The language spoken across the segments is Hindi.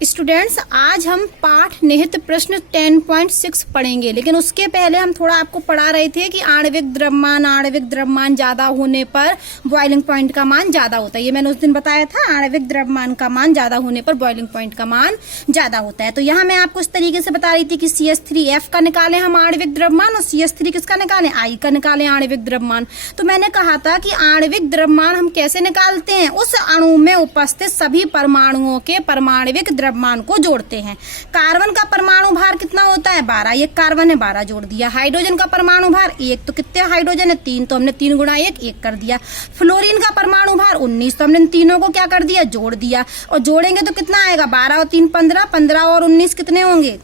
स्टूडेंट्स, आज हम पाठ निहित प्रश्न 10.6 पढ़ेंगे, लेकिन उसके पहले हम थोड़ा आपको पढ़ा रहे थे कि आणविक द्रव्यमान ज्यादा होने पर बॉइलिंग पॉइंट का मान ज्यादा होता है। ये मैंने उस दिन बताया था, आणविक द्रव्यमान का मान ज्यादा होने पर बॉइलिंग पॉइंट का मान ज्यादा होता है। तो यहाँ मैं आपको इस तरीके से बता रही थी कि CH3F का निकालें हम आणविक द्रव्यमान और CH3 किसका निकालें, I का निकालें आणविक द्रव्यमान। तो मैंने कहा था कि आणविक द्रव्यमान हम कैसे निकालते हैं, उस अणु में उपस्थित सभी परमाणुओं के परमाणविक द्रव्यमान को जोड़ते हैं। कार्बन का परमाणु भार कितना होता है, 12, ये कार्बन है 12 जोड़ दिया। हाइड्रोजन का परमाणु भार 1, तो कितने हाइड्रोजन है 3, तो हमने 3 गुणा 1 कर दिया। फ्लोरीन का परमाणु भार 19, तो हमने इन तीनों को क्या कर दिया, जोड़ दिया। और जोड़ेंगे तो कितना आएगा, 12 और 3 15, 15 और 19 कितने होंगे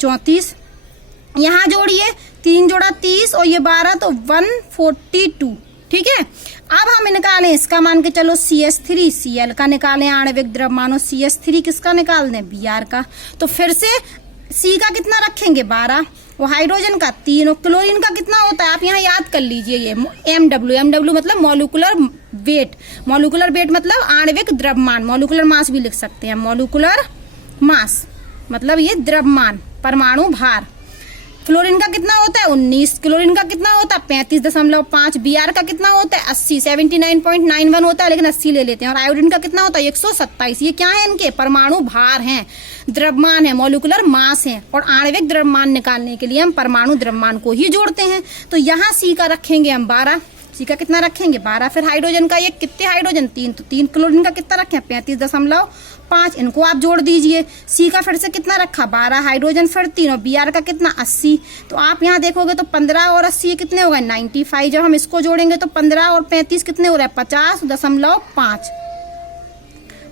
34। यहाँ जोड़िए, 3 जोड़ा 30 और ये 12 तो 142। ठीक है, अब हम निकालें इसका, मान के चलो CH3Cl का निकालें आणविक द्रव्यमान और CH3 किसका निकाल दें, Br का। तो फिर से C का कितना रखेंगे 12, वो हाइड्रोजन का 3 और क्लोरीन का कितना होता है आप यहाँ याद कर लीजिए, ये MW मतलब मॉलिक्यूलर वेट, मॉलिक्यूलर वेट मतलब आणविक द्रव्यमान, मॉलिक्यूलर मास भी लिख सकते हैं, मॉलिक्यूलर मास मतलब ये द्रव्यमान परमाणु भार। फ्लोरीन का कितना होता है 19, क्लोरीन का कितना होता है 35.5, Br का कितना होता है 80, 79.91 होता है, लेकिन 80 ले लेते हैं। और आयोडीन का कितना होता है 127। ये क्या है, इनके परमाणु भार हैं, द्रव्यमान है, मॉलिक्यूलर मास है। और आणविक द्रव्यमान निकालने के लिए हम परमाणु द्रव्यमान को ही जोड़ते हैं। तो यहाँ C का रखेंगे हम 12, C का कितना रखेंगे 12। फिर हाइड्रोजन का ये कितने हाइड्रोजन 3, तो 3। क्लोरीन का कितना रखें 35.5, इनको आप जोड़ दीजिए। C का फिर से कितना रखा 12, हाइड्रोजन फिर 3 और Br का कितना 80। तो आप यहाँ देखोगे तो 15 और 80 कितने हो गए 95। जब हम इसको जोड़ेंगे तो 15 और 35 कितने हो रहे हैं 50.5,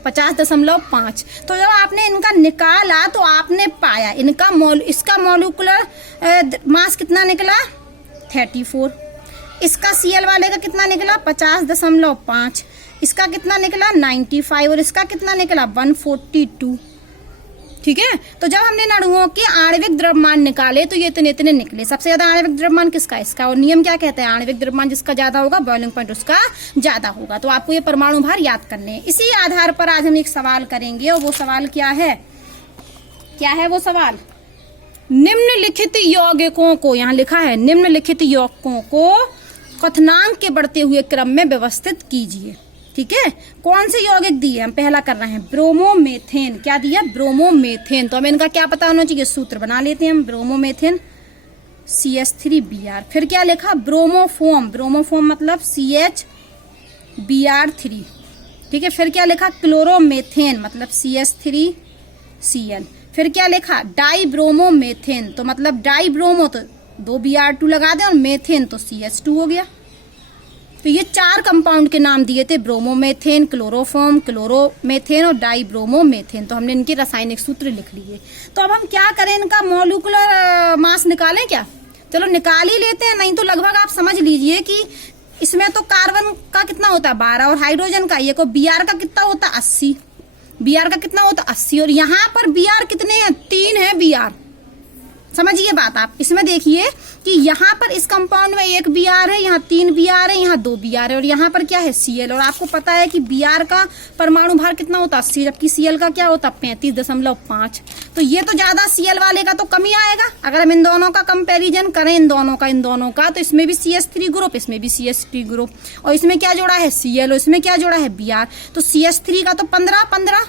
50.5। तो जब आपने इनका निकाला तो आपने पाया इनका इसका मॉलिक्यूलर मास कितना निकला 34। इसका Cl वाले का कितना निकला 50.5, इसका कितना निकला 95 और इसका कितना निकला 142। ठीक है, तो जब हमने अणुओं के आणविक द्रव्यमान निकाले तो ये इतने निकले। सबसे ज्यादा आणविक द्रव्यमान किसका, इसका। और नियम क्या कहता है, आणविक द्रव्यमान जिसका ज्यादा होगा बॉइलिंग पॉइंट उसका ज्यादा होगा। तो आपको ये परमाणु भार याद करने हैं। इसी आधार पर आज हम एक सवाल करेंगे और वो सवाल क्या है वो सवाल, निम्नलिखित यौगिकों को, यहाँ लिखा है निम्नलिखित यौगिकों को क्वथनांक के बढ़ते हुए क्रम में व्यवस्थित कीजिए। ठीक है, कौन से यौगिक दिए, हम पहला कर रहे हैं ब्रोमोमेथेन। क्या दिया, ब्रोमोमेथेन। तो हमें इनका क्या पता होना चाहिए, सूत्र बना लेते हैं हम, ब्रोमोमेथेन CH3Br। फिर क्या लिखा, ब्रोमोफोम, ब्रोमोफोम मतलब CHBr3। ठीक है, फिर क्या लिखा, क्लोरोमेथेन मतलब CH3Cl। फिर क्या लिखा, डाई ब्रोमोमेथेन, तो मतलब डाई ब्रोमो तो 2 Br2 लगा दें और मेथेन तो CH2 हो गया। तो ये 4 कंपाउंड के नाम दिए थे, ब्रोमोमेथेन, क्लोरोफॉर्म, क्लोरोमेथेन और डाई ब्रोमोमेथेन। तो हमने इनके रासायनिक सूत्र लिख लिए। तो अब हम क्या करें, इनका मॉलिक्यूलर मास निकालें क्या, चलो निकाल ही लेते हैं। नहीं तो लगभग आप समझ लीजिए कि इसमें तो कार्बन का कितना होता है 12 और हाइड्रोजन का ये को Br का कितना होता है 80, Br का कितना होता है 80 और यहाँ पर Br कितने हैं 3 है Br। समझिए बात आप, इसमें देखिए कि यहाँ पर इस कंपाउंड में 1 Br है, यहाँ 3 Br है, यहाँ 2 Br है और यहाँ पर क्या है Cl। और आपको पता है कि Br का परमाणु भार कितना होता है 80, जबकि Cl का क्या होता है 35.5। तो ये तो ज्यादा Cl वाले का तो कम ही आएगा। अगर हम इन दोनों का कंपैरिजन करें, इन दोनों का, तो इसमें भी CH3 ग्रुप, इसमें भी CH3 ग्रुप, और इसमें क्या जोड़ा है Cl और इसमें क्या जोड़ा है Br। तो CH3 का तो 15,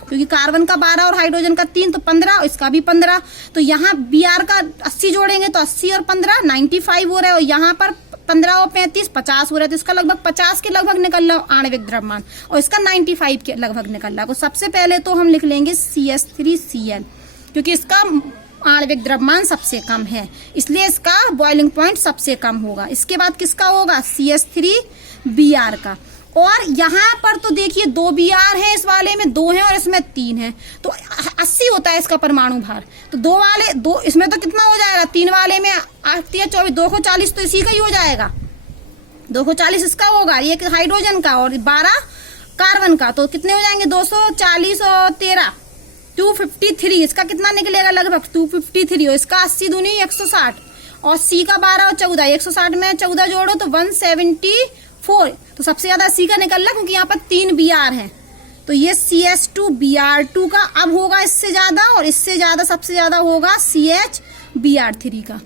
क्योंकि कार्बन का 12 और हाइड्रोजन का 3 तो 15 और इसका भी 15। तो यहाँ Br का 80 जोड़ेंगे तो 80 और 15 95 हो रहा है और यहाँ पर 15 और 35 50 हो रहा है। तो इसका लगभग 50 के लगभग निकल रहा है आणविक द्रव्यमान और इसका 95 के लगभग निकल रहा है। तो सबसे पहले तो हम लिख लेंगे CH3Cl, क्योंकि इसका आणविक द्रव्यमान सबसे कम है, इसलिए इसका बॉइलिंग पॉइंट सबसे कम होगा। इसके बाद किसका होगा CH3Br का। और यहाँ पर तो देखिए 2 Br है, इस वाले में 2 है और इसमें 3 है, तो 80 होता है इसका परमाणु भार। तो 2 इसमें तो कितना हो जाएगा, 3 वाले में 8 या 24, 2 को 40 तो इसी का ही हो जाएगा, 2 को 40 इसका होगा, ये हाइड्रोजन का और 12 कार्बन का। तो कितने हो जाएंगे 240 और 13 253। इसका कितना निकलेगा लगभग 253 और इसका 80 दूनी 160 और C का 12 और 14, 160 में 14 जोड़ो तो 174। तो सबसे ज्यादा C का निकल रहा, क्योंकि यहाँ पर 3 Br है, तो ये CH2Br2 का अब होगा इससे ज्यादा, और इससे ज्यादा सबसे ज्यादा होगा CHBr3 का।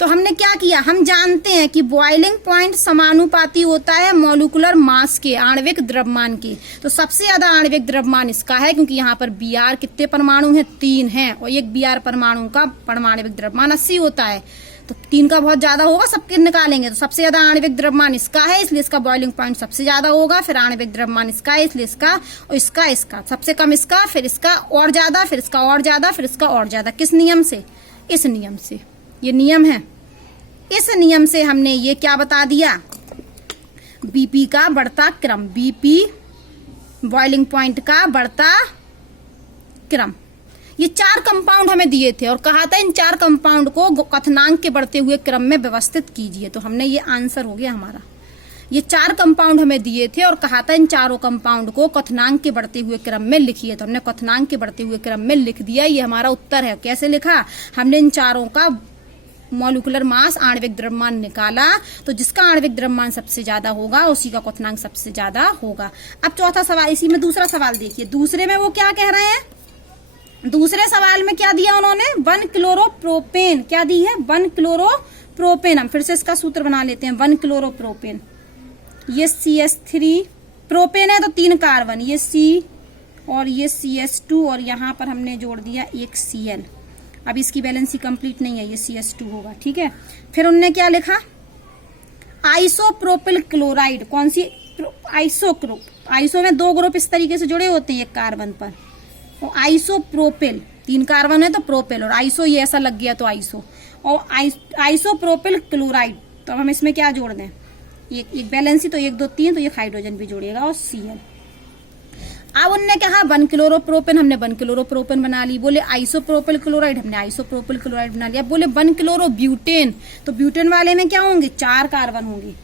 तो हमने क्या किया, हम जानते हैं कि बॉइलिंग पॉइंट समानुपाती होता है मॉलिक्यूलर मास के, आणविक द्रव्यमान के। तो सबसे ज्यादा आणविक द्रव्यमान इसका है, क्योंकि यहाँ पर Br कितने परमाणु हैं, 3 हैं, और एक Br परमाणु का परमाणविक द्रव्यमान 80 होता है। तो 3 का बहुत ज्यादा होगा, सबके निकालेंगे तो सबसे ज्यादा आणविक द्रव्यमान इसका है, इसलिए इसका बॉइलिंग पॉइंट सबसे ज्यादा होगा। फिर आणविक द्रव्यमान इसका है, इसलिए इसका, और इसका सबसे कम इसका, फिर इसका और ज्यादा, फिर इसका और ज्यादा, फिर इसका और ज्यादा। किस नियम से, इस नियम से, ये नियम है। इस नियम से हमने ये क्या बता दिया, बीपी का बढ़ता क्रम, बीपी बॉइलिंग पॉइंट का बढ़ता क्रम। ये 4 कंपाउंड हमें दिए थे और कहा था इन 4 कंपाउंड को क्वथनांक के बढ़ते हुए क्रम में व्यवस्थित कीजिए। तो हमने, ये आंसर हो गया हमारा। ये 4 कंपाउंड हमें दिए थे और कहा था इन चारों कंपाउंड को क्वथनांक के बढ़ते हुए क्रम में लिखिए। तो हमने क्वथनांक के बढ़ते हुए क्रम में लिख दिया, ये हमारा उत्तर है। कैसे लिखा, हमने इन चारों का मॉलिक्यूलर मास, आणविक द्रव्यमान निकाला, तो जिसका आणविक द्रव्यमान सबसे ज्यादा होगा उसी का क्वथनांक सबसे ज्यादा होगा। अब चौथा सवाल, इसी में दूसरा सवाल देखिए। दूसरे में वो क्या कह रहे हैं, दूसरे सवाल में क्या दिया उन्होंने, 1 क्लोरोप्रोपेन क्या दी है, 1 क्लोरोप्रोपेन। हम फिर से इसका सूत्र बना लेते हैं, 1 क्लोरोप्रोपेन। ये CH3 प्रोपेन है तो 3 कार्बन, ये C और ये CH2, और यहाँ पर हमने जोड़ दिया एक Cl। अब इसकी बैलेंसी कंप्लीट नहीं है, ये CH2 होगा, ठीक है। फिर उनने क्या लिखा, आइसोप्रोपिल क्लोराइड। कौन सी, आइसो में 2 ग्रुप इस तरीके से जुड़े होते हैं एक कार्बन पर, और आइसोप्रोपिल 3 कार्बन है तो प्रोपिल, और आइसो ये ऐसा लग गया तो आइसो, और आइसोप्रोपिल क्लोराइड। तो हम इसमें क्या जोड़ दें, एक बैलेंसी, तो 1 2 3, तो एक हाइड्रोजन भी जोड़ेगा और Cl। अब उनने कहा 1 क्लोरोप्रोपेन, हमने 1 क्लोरोप्रोपेन बना ली। बोले आइसोप्रोपिल क्लोराइड, हमने आइसोप्रोपिल क्लोराइड बना लिया। बोले 1 क्लोरोब्यूटेन, तो ब्यूटेन वाले में क्या होंगे, 4 कार्बन होंगे,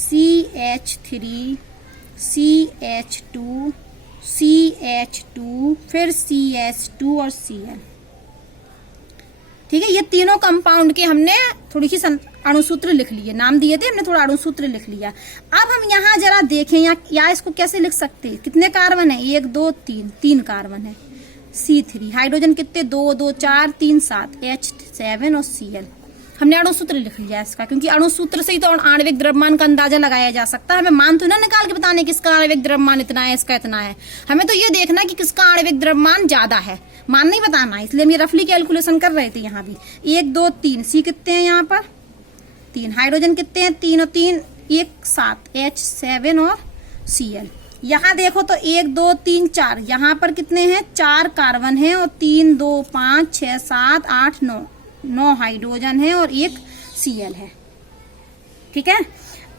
CH3 CH2 CH2 फिर CH2 और Cl, ठीक है। ये तीनों कंपाउंड के हमने थोड़ी सी अणुसूत्र लिख लिए, नाम दिए थे हमने, थोड़ा अणुसूत्र लिख लिया। अब हम यहाँ जरा देखें, या इसको कैसे लिख सकते हैं, कितने कार्बन है, 1 2 3, 3 कार्बन है, C3, हाइड्रोजन कितने, 2 2 4 3 7, H7 और Cl। हमने अणुसूत्र लिख लिया इसका, क्योंकि अणुसूत्र से ही तो आणविक द्रव्यमान का अंदाजा लगाया जा सकता है। हमें मान तो ना निकाल के बताने कि इसका आणविक द्रव्यमान इतना है, इसका इतना है, हमें तो ये देखना कि किसका आणविक द्रव्यमान ज्यादा है, मान नहीं बताना। इसलिए हम ये रफली कैलकुलेशन कर रहे थे। यहाँ भी 1 2 3, C कितने हैं यहाँ पर, 3, हाइड्रोजन कितने हैं, 3 और 3 1 7, H7 और Cl। यहाँ देखो तो 1 2 3 4, यहाँ पर कितने हैं, 4 कार्बन हैं, और 3 2 5 6 7 8 9 हाइड्रोजन है, और एक Cl है, ठीक है।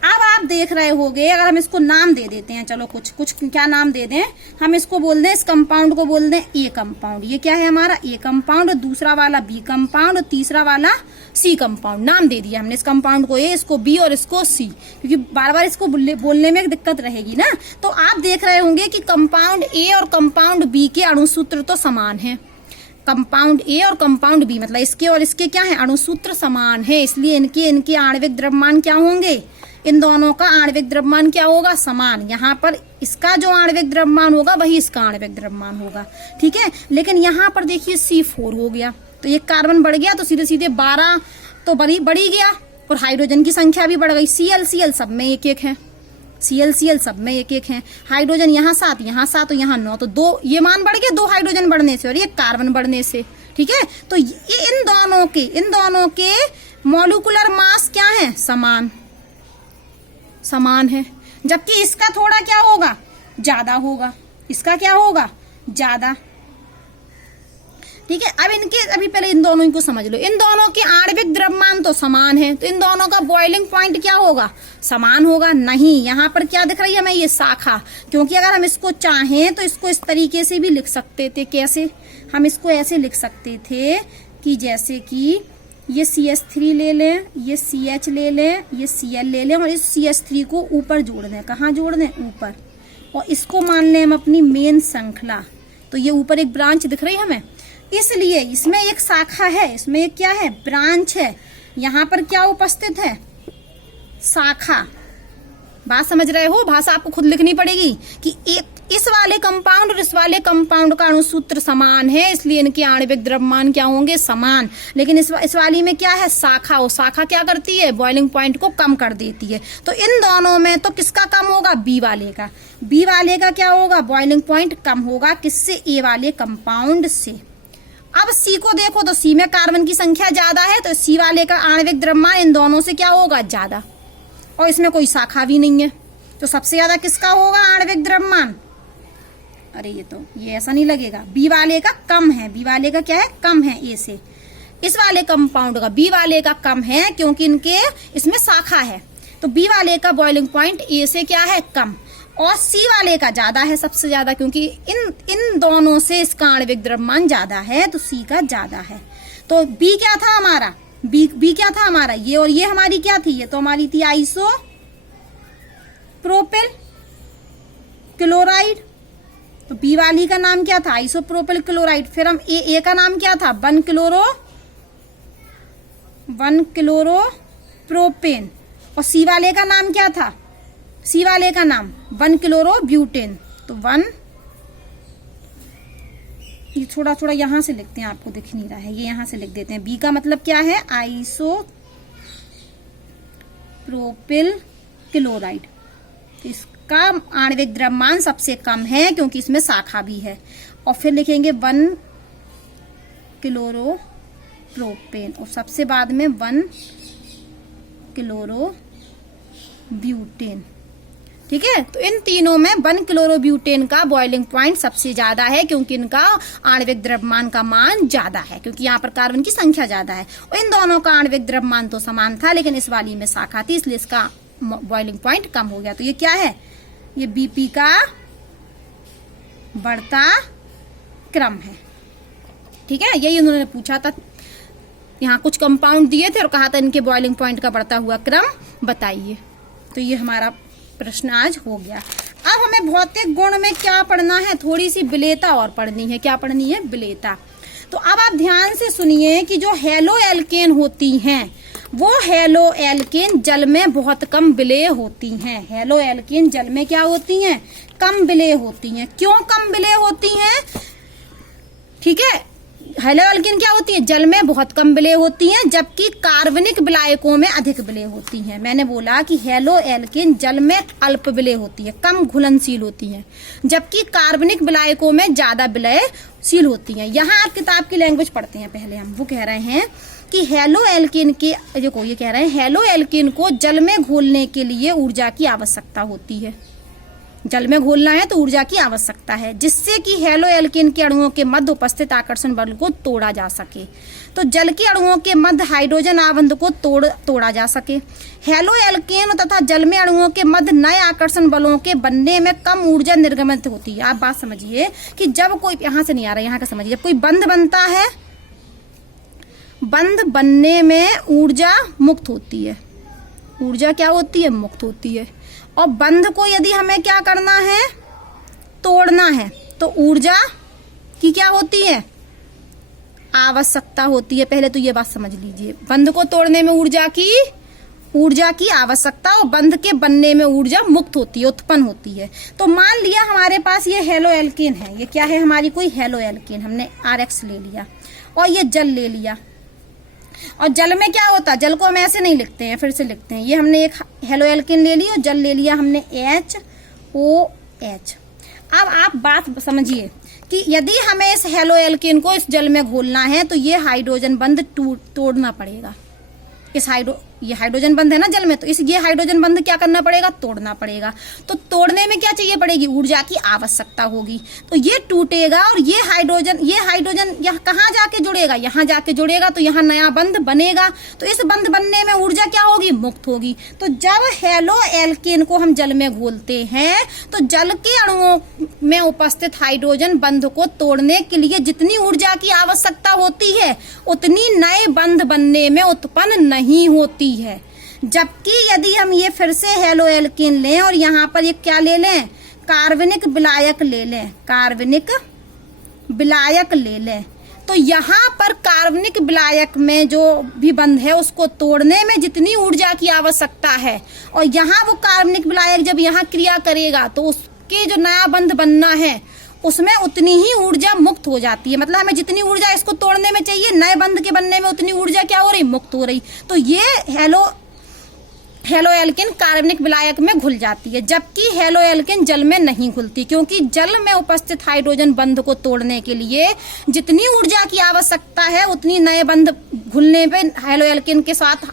अब आप देख रहे होगे, अगर हम इसको नाम दे देते हैं, चलो कुछ क्या नाम दे दें, हम इसको बोल दें, इस कंपाउंड को बोल दें A कंपाउंड। ये क्या है हमारा A कंपाउंड, और दूसरा वाला B कंपाउंड, और तीसरा वाला C कंपाउंड। नाम दे दिया हमने इस कंपाउंड को A, इसको B और इसको C, क्योंकि बार बार इसको बोलने में दिक्कत रहेगी ना। तो आप देख रहे होंगे कि कंपाउंड A और कंपाउंड B के अणुसूत्र तो समान है। कंपाउंड A और कंपाउंड B, मतलब इसके और इसके क्या है, अणुसूत्र समान है, इसलिए इनके आणविक द्रव्यमान क्या होंगे, इन दोनों का आणविक द्रव्यमान क्या होगा, समान। यहाँ पर इसका जो आणविक द्रव्यमान होगा वही इसका आणविक द्रव्यमान होगा, ठीक है। लेकिन यहाँ पर देखिए C4 हो गया, तो एक कार्बन बढ़ गया, तो सीधे सीधे 12 तो बढ़ी गया, और हाइड्रोजन की संख्या भी बढ़ गई। Cl सब में 1 1 है, Cl सब में 1 1 है। हाइड्रोजन यहाँ 7 और यहाँ 9, तो 2 ये मान बढ़ गया 2 हाइड्रोजन बढ़ने से और ये कार्बन बढ़ने से, ठीक है। तो ये इन दोनों के मॉलिक्यूलर मास क्या है, समान है। जबकि इसका थोड़ा क्या होगा, ज्यादा होगा, इसका क्या होगा, ज्यादा, ठीक है। अब अभी पहले इन दोनों को समझ लो, इन दोनों के आणविक द्रव्यमान तो समान है, तो इन दोनों का बॉइलिंग पॉइंट क्या होगा, समान होगा। नहीं, यहाँ पर क्या दिख रही है हमें, ये शाखा, क्योंकि अगर हम इसको चाहें तो इसको इस तरीके से भी लिख सकते थे। कैसे, हम इसको ऐसे लिख सकते थे कि जैसे कि ये CH3 ले लें, ये CH ले लें, ये Cl ले लें, और इस CH3 को ऊपर जोड़ दें। कहाँ जोड़ दें, ऊपर, और इसको मान लें हम अपनी मेन श्रृंखला। तो ये ऊपर एक ब्रांच दिख रही है हमें, इसलिए इसमें एक शाखा है, इसमें एक क्या है, ब्रांच है। यहाँ पर क्या उपस्थित है, शाखा। बात समझ रहे हो, भाषा आपको खुद लिखनी पड़ेगी कि इस वाले कंपाउंड और इस वाले कंपाउंड का अणु सूत्र समान है, इसलिए इनके आणविक द्रव्यमान क्या होंगे, समान। लेकिन इस वाली में क्या है, शाखा। और शाखा क्या करती है, बॉइलिंग पॉइंट को कम कर देती है। तो इन दोनों में तो किसका कम होगा, बी वाले का। बी वाले का क्या होगा, बॉइलिंग पॉइंट कम होगा, किससे, ए वाले कंपाउंड से। अब सी को देखो तो सी में कार्बन की संख्या ज्यादा है, तो सी वाले का आणविक द्रव्यमान इन दोनों से क्या होगा, ज्यादा। और इसमें कोई शाखा भी नहीं है, तो सबसे ज्यादा किसका होगा आणविक द्रव्यमान। अरे ये ऐसा नहीं लगेगा, बी वाले का कम है। बी वाले का क्या है, कम है ए से। इस वाले कंपाउंड का बी वाले का कम है क्योंकि इनके इसमें शाखा है। तो बी वाले का बॉइलिंग पॉइंट ए से क्या है, कम। और सी वाले का ज्यादा है, सबसे ज्यादा, क्योंकि इन दोनों से इसका आणविक द्रव्यमान ज्यादा है, तो सी का ज्यादा है। तो बी क्या था हमारा, बी क्या था हमारा, ये और ये हमारी क्या थी, ये तो हमारी थी आइसो प्रोपिल क्लोराइड। तो बी वाली का नाम क्या था, आइसो प्रोपिल क्लोराइड। फिर हम ए का नाम क्या था, 1 क्लोरो प्रोपेन। और सी वाले का नाम क्या था, सी वाले का नाम 1 क्लोरो ब्यूटेन। तो 1, ये थोड़ा थोड़ा यहां से लिखते हैं, आपको दिख नहीं रहा है, ये यहां से लिख देते हैं। बी का मतलब क्या है, आइसो प्रोपिल क्लोराइड। तो इसका आणविक द्रव्यमान सबसे कम है क्योंकि इसमें शाखा भी है। और फिर लिखेंगे 1 क्लोरो प्रोपेन, और सबसे बाद में 1 क्लोरो ब्यूटेन। ठीक है, तो इन तीनों में 1 क्लोरोब्यूटेन का बॉइलिंग पॉइंट सबसे ज्यादा है क्योंकि इनका आणविक द्रव्यमान का मान ज्यादा है, क्योंकि यहाँ पर कार्बन की संख्या ज्यादा है। और इन दोनों का आणविक द्रव्यमान तो समान था, लेकिन इस वाली में शाखा थी, इसलिए इसका बॉइलिंग पॉइंट कम हो गया। तो ये क्या है, ये बीपी का बढ़ता क्रम है। ठीक है, यही उन्होंने पूछा था। यहाँ कुछ कंपाउंड दिए थे और कहा था इनके बॉइलिंग पॉइंट का बढ़ता हुआ क्रम बताइए। तो ये हमारा प्रश्न आज हो गया। अब हमें भौतिक गुण में क्या पढ़ना है, थोड़ी सी विलेयता और पढ़नी है। क्या पढ़नी है, विलेयता। तो अब आप ध्यान से सुनिए कि जो हेलो एल्केन होती हैं, वो हेलो एल्केन जल में बहुत कम विलेय होती हैं। हेलो एल्केन जल में क्या होती हैं, कम विलेय होती हैं। क्यों कम विलेय होती हैं, ठीक है, हेलो एल्केन क्या होती है, जल में बहुत कम विलेय होती हैं, जबकि कार्बनिक विलायकों में अधिक विलेय होती हैं। मैंने बोला कि हेलो एल्केन जल में अल्प विलेय होती है, कम घुलनशील होती हैं, जबकि कार्बनिक विलायकों में ज्यादा विलयशील होती हैं। यहाँ आप किताब की लैंग्वेज पढ़ते हैं पहले हम। वो कह रहे हैं कि हेलो एल्केन के, देखो ये कह रहे हैं हेलो एल्केन को जल में घोलने के लिए ऊर्जा की आवश्यकता होती है। जल में घोलना है तो ऊर्जा की आवश्यकता है, जिससे कि हेलो एल्केन के अणुओं के मध्य उपस्थित आकर्षण बल को तोड़ा जा सके। तो जल के अणुओं के मध्य हाइड्रोजन आबंध को तोड़ा जा सके। हेलो एल्केन तथा जल में अणुओं के मध्य नए आकर्षण बलों के बनने में कम ऊर्जा निर्गमित होती है। आप बात समझिए कि जब कोई, यहां से नहीं आ रहा, यहाँ का समझिए, जब कोई बंध बनता है, बंध बनने में ऊर्जा मुक्त होती है। ऊर्जा क्या होती है, मुक्त होती है। और बंध को यदि हमें क्या करना है, तोड़ना है, तो ऊर्जा की क्या होती है, आवश्यकता होती है। पहले तो ये बात समझ लीजिए, बंध को तोड़ने में ऊर्जा की आवश्यकता और बंध के बनने में ऊर्जा मुक्त होती है, उत्पन्न होती है। तो मान लिया हमारे पास ये हेलो एल्केन है, ये क्या है हमारी कोई हेलो एल्केन, हमने RX ले लिया और ये जल ले लिया। और जल में क्या होता है, जल को हम ऐसे नहीं लिखते हैं, फिर से लिखते हैं। ये हमने एक हेलो एल्केन ले ली और जल ले लिया हमने HOH। अब आप बात समझिए कि यदि हमें इस हेलो एल्केन को इस जल में घोलना है तो ये हाइड्रोजन बंध तोड़ना पड़ेगा। ये हाइड्रोजन बंध है ना जल में, तो ये हाइड्रोजन बंध क्या करना पड़ेगा, तोड़ना पड़ेगा। तो तोड़ने में क्या चाहिए पड़ेगी, ऊर्जा की आवश्यकता होगी। तो ये टूटेगा और ये हाइड्रोजन यहाँ कहाँ जाके जुड़ेगा, यहाँ जाके जुड़ेगा, तो यहाँ नया बंध बनेगा। तो इस बंध बनने में ऊर्जा क्या होगी, मुक्त होगी। तो जब हेलो एल्केन को हम जल में घोलते हैं तो जल के अणुओं में उपस्थित हाइड्रोजन बंध को तोड़ने के लिए जितनी ऊर्जा की आवश्यकता होती है उतनी नए बंध बनने में उत्पन्न नहीं होती है। जबकि यदि हम ये फिर से हेलो एल्केन लें और यहाँ पर ये क्या ले लें, कार्बनिक विलायक ले लें, कार्बनिक विलायक ले लें, तो यहाँ पर कार्बनिक विलायक में जो भी बंध है उसको तोड़ने में जितनी ऊर्जा की आवश्यकता है, और यहाँ वो कार्बनिक विलायक जब यहाँ क्रिया करेगा तो के जो नया बंध बनना है उसमें उतनी ही ऊर्जा मुक्त हो जाती है। मतलब हमें जितनी ऊर्जा इसको तोड़ने में चाहिए, नए बंध के बनने में उतनी ऊर्जा क्या हो रही, मुक्त हो रही। तो ये हेलोएल्केन कार्बनिक विलायक में घुल जाती है, जबकि हेलोएल्केन जल में नहीं घुलती, क्योंकि जल में उपस्थित हाइड्रोजन बंध को तोड़ने के लिए जितनी ऊर्जा की आवश्यकता है उतनी नए बंध घुलने पे हेलोएल्केन के साथ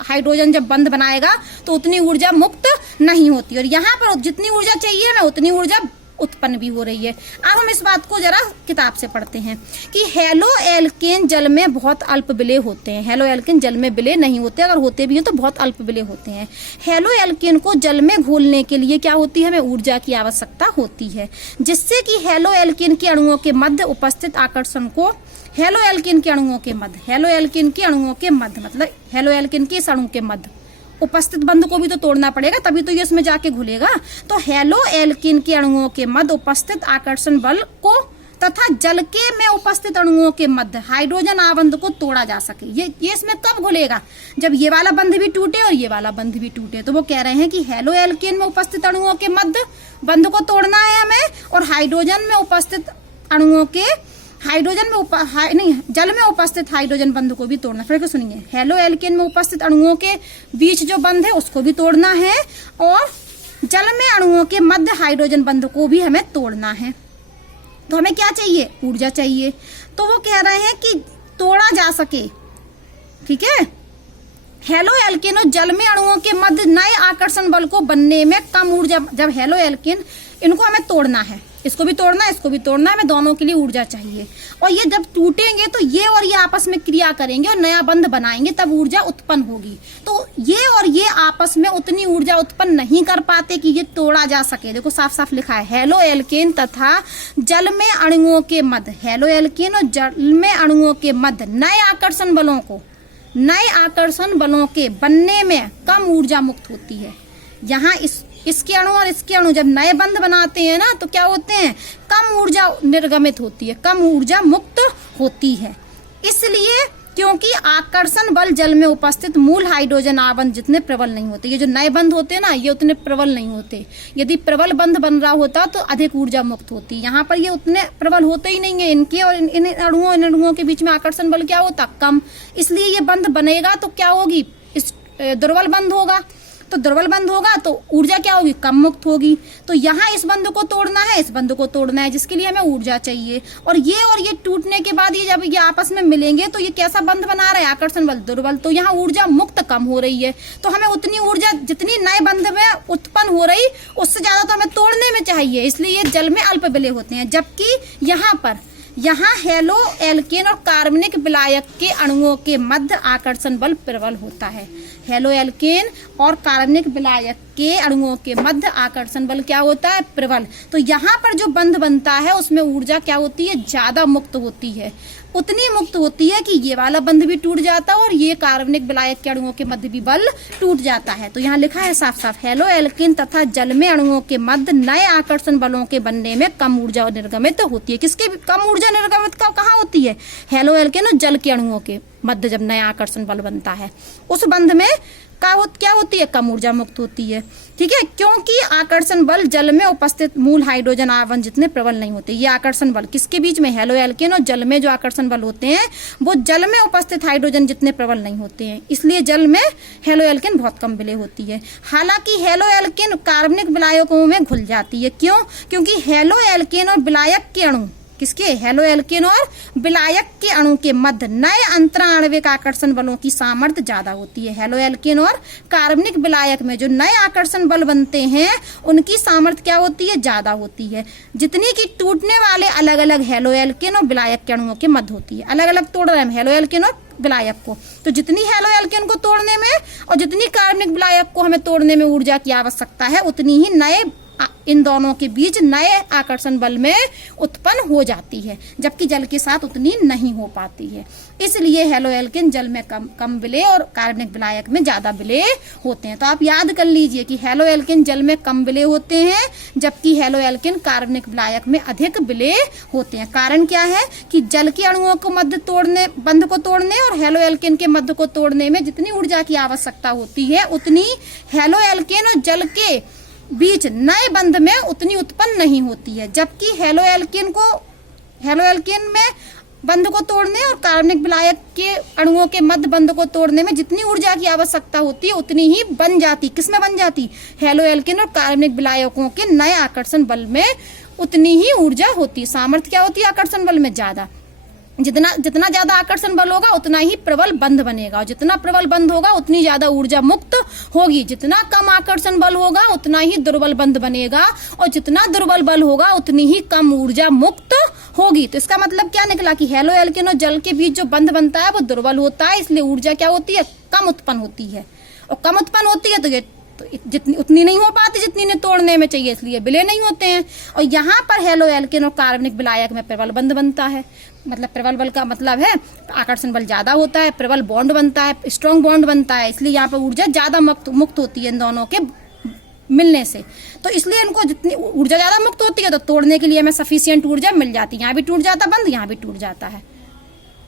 हाइड्रोजन जब बंध बनाएगा तो उतनी ऊर्जा मुक्त नहीं होती, और यहाँ पर जितनी ऊर्जा चाहिए हमें उतनी ऊर्जा उत्पन्न भी हो रही है। अब हम इस बात को जरा किताब से पढ़ते हैं कि हेलोएल्केन जल में बहुत अल्प विलेय होते हैं। हेलोएल्केन जल में विलेय नहीं होते, अगर होते भी हैं तो बहुत अल्प विलेय होते हैं। हेलोएल्केन को जल में घोलने के लिए क्या होती है, हमें ऊर्जा की आवश्यकता होती है, जिससे कि हेलोएल्केन के अणुओं के मध्य उपस्थित आकर्षण को हेलोएल्केन के अणुओं के मध्य मतलब हेलोएल्केन के इस अणु के मध्य उपस्थित बंध को भी तो तोड़ना पड़ेगा, तभी तो ये इसमें जाके घुलेगा। तो हेलोएल्केन के अणुओं के मध्य उपस्थित आकर्षण बल को तथा जल के में उपस्थित अणुओं के मध्य हाइड्रोजन आबंध को तोड़ा जा सके। ये इसमें कब घुलेगा, जब ये वाला बंध भी टूटे और ये वाला बंध भी टूटे। तो वो कह रहे हैं कि हेलोएल्केन में उपस्थित अणुओं के मध्य बंध को तोड़ना है हमें, और हाइड्रोजन में उपस्थित अणुओं के जल में उपस्थित हाइड्रोजन बंध को भी तोड़ना। फिर सुनिए, हेलोएल्केन में उपस्थित अणुओं के बीच जो बंध है उसको भी तोड़ना है, और जल में अणुओं के मध्य हाइड्रोजन बंध को भी हमें तोड़ना है। तो हमें क्या चाहिए, ऊर्जा चाहिए। तो वो कह रहे हैं कि तोड़ा जा सके, ठीक है, हेलोएल्केन और जल में अणुओं के मध्य नए आकर्षण बल को बनने में कम ऊर्जा। जब हेलोएल्केन, इनको हमें तोड़ना है, इसको भी तोड़ना है, इसको भी तोड़ना है, हमें दोनों के लिए ऊर्जा चाहिए। और ये जब टूटेंगे तो ये और ये आपस में क्रिया करेंगे और नया बंध बनाएंगे, तब ऊर्जा उत्पन्न होगी। तो ये और ये आपस में उतनी ऊर्जा उत्पन्न नहीं कर पाते कि ये तोड़ा जा सके। देखो साफ साफ लिखा है, हेलोएल्केन तथा जल में अणुओं के मध्य, हेलोएल्केन और जल में अणुओं के मध्य नए आकर्षण बलों के बनने में कम ऊर्जा मुक्त होती है। यहाँ इसके अणु और इसके अणु जब नए बंध बनाते हैं ना, तो क्या होते हैं, कम ऊर्जा निर्गमित होती है, कम ऊर्जा मुक्त होती है। इसलिए क्योंकि आकर्षण बल जल में उपस्थित मूल हाइड्रोजन आबंध जितने प्रबल नहीं होते, ये जो नए बंध होते हैं ना, ये उतने प्रबल नहीं होते। यदि प्रबल बंध बन रहा होता तो अधिक ऊर्जा मुक्त होती। यहाँ पर ये उतने प्रबल होते ही नहीं है, इनके और इन अणुओं के बीच में आकर्षण बल क्या होता, कम। इसलिए ये बंध बनेगा तो क्या होगी, इस दुर्बल बंध होगा। तो दुर्बल बंध होगा तो ऊर्जा क्या होगी, कम मुक्त होगी। तो यहाँ इस बंध को तोड़ना है, इस बंध को तोड़ना है, जिसके लिए हमें ऊर्जा चाहिए। और ये टूटने के बाद ये जब ये आपस में मिलेंगे तो ये कैसा बंध बना रहा है, आकर्षण बल दुर्बल। तो यहाँ ऊर्जा मुक्त कम हो रही है। तो हमें उतनी ऊर्जा जितनी नए बंध में उत्पन्न हो रही, उससे ज्यादा तो हमें तोड़ने में चाहिए। इसलिए ये जल में अल्प विलेय होते हैं। जबकि यहाँ हेलोएल्केन और कार्बनिक विलायक के अणुओं के मध्य आकर्षण बल प्रबल होता है। हेलोएल्केन और कार्बनिक विलायक के अणुओं के मध्य आकर्षण बल क्या होता है, प्रबल। तो यहाँ पर जो बंध बनता है उसमें ऊर्जा क्या होती है, ज्यादा मुक्त होती है। उतनी मुक्त होती है कि ये वाला बंध भी टूट जाता है और ये कार्बनिक विलायक के अणुओं के मध्य भी बल टूट जाता है। तो यहाँ लिखा है साफ साफ, हेलोएल्केन तथा जल में अणुओं के मध्य नए आकर्षण बलों के बनने में कम ऊर्जा निर्गमित होती है। किसके कम ऊर्जा निर्गमित कहाँ होती है, हेलोएल्केन और जल के अणुओं के मध्य जब नया आकर्षण बल बनता है उस बंध में क्या होती है, कम ऊर्जा मुक्त होती है। ठीक है, क्योंकि आकर्षण बल जल में उपस्थित मूल हाइड्रोजन आबंध जितने प्रबल नहीं होते। ये आकर्षण बल किसके बीच में, हेलोएल्केन और जल में जो आकर्षण बल होते हैं वो जल में उपस्थित हाइड्रोजन जितने प्रबल नहीं होते हैं। इसलिए जल में हेलोएल्केन बहुत कम विलेय होती है। हालांकि हेलोएल्केन कार्बनिक विलायकों में घुल जाती है। क्यों, क्योंकि हेलोएल्केन और विलायक के अणु, किसके, हेलोएल्केन और विलायक के अणु के मध्य नए अंतराण्विक आकर्षण बलों की सामर्थ्य ज्यादा होती है। हेलोएल्केन और कार्बनिक विलायक में जो नए आकर्षण बल बनते हैं उनकी सामर्थ्य क्या होती है, ज्यादा होती है, जितनी की टूटने वाले अलग अलग हेलोएल्केन और विलायक के अणुओं के मध्य होती है। अलग अलग तोड़ रहे हैं हेलोएल्केन और विलायक को, तो जितनी हेलोएल्केन को तोड़ने में और जितनी कार्बनिक विलायक को हमें तोड़ने में ऊर्जा की आवश्यकता है, उतनी ही नए इन दोनों के बीच नए आकर्षण बल में उत्पन्न हो जाती है, जबकि जल के साथ उतनी नहीं हो पाती है। इसलिए हेलोएल्केन जल में कम विलेय और कार्बनिक विलायक में ज्यादा विलेय होते हैं। तो आप याद कर लीजिए कि हेलोएल्केन जल में कम विलेय होते हैं, जबकि हेलोएल्केन कार्बनिक विलायक में अधिक विलेय होते हैं। कारण क्या है कि जल के अणुओं को मध्य तोड़ने, बंध को तोड़ने और हेलोएल्केन के मध्य को तोड़ने में जितनी ऊर्जा की आवश्यकता होती है, उतनी हेलोएल्केन और जल के बीच नए बंध में उतनी उत्पन्न नहीं होती है, जबकि हेलोएल्केन में बंध को तोड़ने और कार्बनिक विलायक के अणुओं के मध्य बंध को तोड़ने में जितनी ऊर्जा की आवश्यकता होती है उतनी ही बन जाती। किसमें बन जाती? हेलोएल्केन और कार्बनिक विलायकों के नए आकर्षण बल में उतनी ही ऊर्जा होती। सामर्थ्य क्या होती है आकर्षण बल में? ज्यादा। जितना ज्यादा आकर्षण बल होगा उतना ही प्रबल बंध बनेगा, और जितना प्रबल बंध होगा उतनी ज्यादा ऊर्जा मुक्त होगी। जितना कम आकर्षण बल होगा उतना ही दुर्बल बंध बनेगा, और जितना दुर्बल बल होगा उतनी ही कम ऊर्जा मुक्त होगी। तो इसका मतलब क्या निकला कि हेलोएल्केन और जल के बीच जो बंध बनता है वो दुर्बल होता है, इसलिए ऊर्जा क्या होती है? कम उत्पन्न होती है। और कम उत्पन्न होती है तो ये जितनी उतनी नहीं हो पाती जितनी ने तोड़ने में चाहिए, इसलिए विलय नहीं होते हैं। और यहाँ पर हेलोएल्केन और कार्बनिक विलायक में प्रबल बंध बनता है। मतलब प्रबल बल का मतलब है आकर्षण बल ज्यादा होता है, प्रबल बॉन्ड बनता है, स्ट्रॉन्ग बॉन्ड बनता है, इसलिए यहाँ पर ऊर्जा ज्यादा मुक्त होती है इन दोनों के मिलने से। तो इसलिए इनको जितनी ऊर्जा ज्यादा मुक्त होती है तो तोड़ने के लिए हमें सफिशिएंट ऊर्जा मिल जाती है। यहाँ भी टूट जाता बंध, यहाँ भी टूट जाता है।